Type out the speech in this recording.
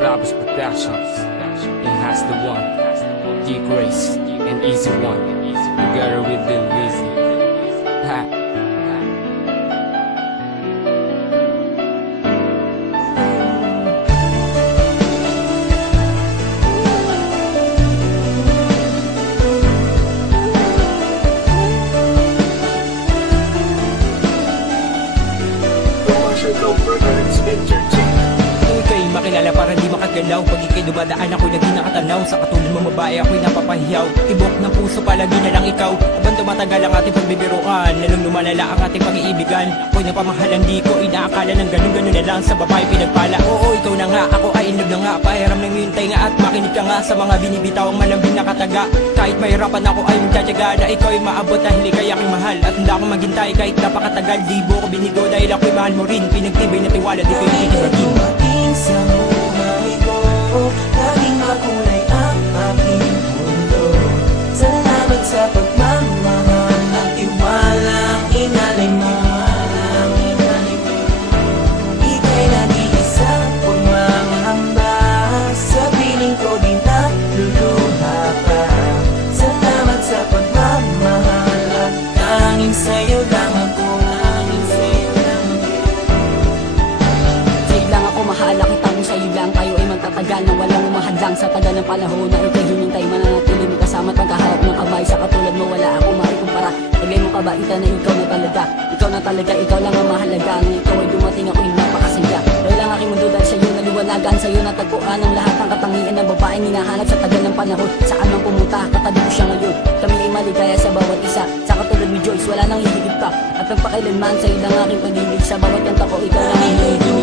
Robust Productions. It has the one, G Grace, and Easy One. Together with Lil Weezy. Ha. Ika'y makilala para di makagalaw. Pag ika'y dumadaan ako'y lagi nakatanaw. Sa katulad mo babae ako'y napapahiyaw. Tibok ng puso palagi na lang ikaw. Habang tumatagal ang ating pagbibiruan, lalong lumalala ang ating pag-iibigan. Ako'y napamahalan, di ko inaakala ng ganun-ganun na lang sa babae pinagpala. Oo, ikaw na nga, ako ay in love na nga. Pahiram ng hintay nga at makinig ka nga sa mga binibitawang malambing na kataga. Kahit mahirapan ako ay magtsatsaga na ikaw ay maabot dahil ika'y aking mahal. At hindi ako maghintay kahit napakatagal. Di mo ko binigo dahil ako'y mahal mo rin. Pinagtibay na tiwala, di ko yung titibagin. Sa buhay ko, laging makulay ang aking mundo. Salamat sa pagmamahal at tiwalang inalay mo. Ika'y nag-iisa, pagmamahamba. Sa piling ko di naluluha pa. Salamat sa pagmamahal at tanging sa'yo lang ako. Mahala kita mo sa'yo lang, tayo ay magtatagal nang walang umahadlang. Sa tagal ng panahon na ika'y hinintay, mananatili mo kasama't magkaharap ng kamay. Sa katulad mo wala ako maikumpara. Tagay mo kabaitan na ikaw na talaga. Ikaw na talaga, ikaw lang ang mahalaga. Nang ikaw ay dumating ako'y napakasaya. Dahil ang aking mundo dahil sa'yo naliwanagan. Sa'yo natagpuan ang lahat ng katangian ng babaeng hinahanap sa tagal ng panahon. Saan man pumunta, katabi ko siya ngayon. Kami ay maligaya sa bawat isa. Sa katulad ni Joyce, wala nang hihigit pa. At nagpakailanman sa'yo lang aking pag-ibig. Sa bawat kanta ko, ikaw lang ang hihigit.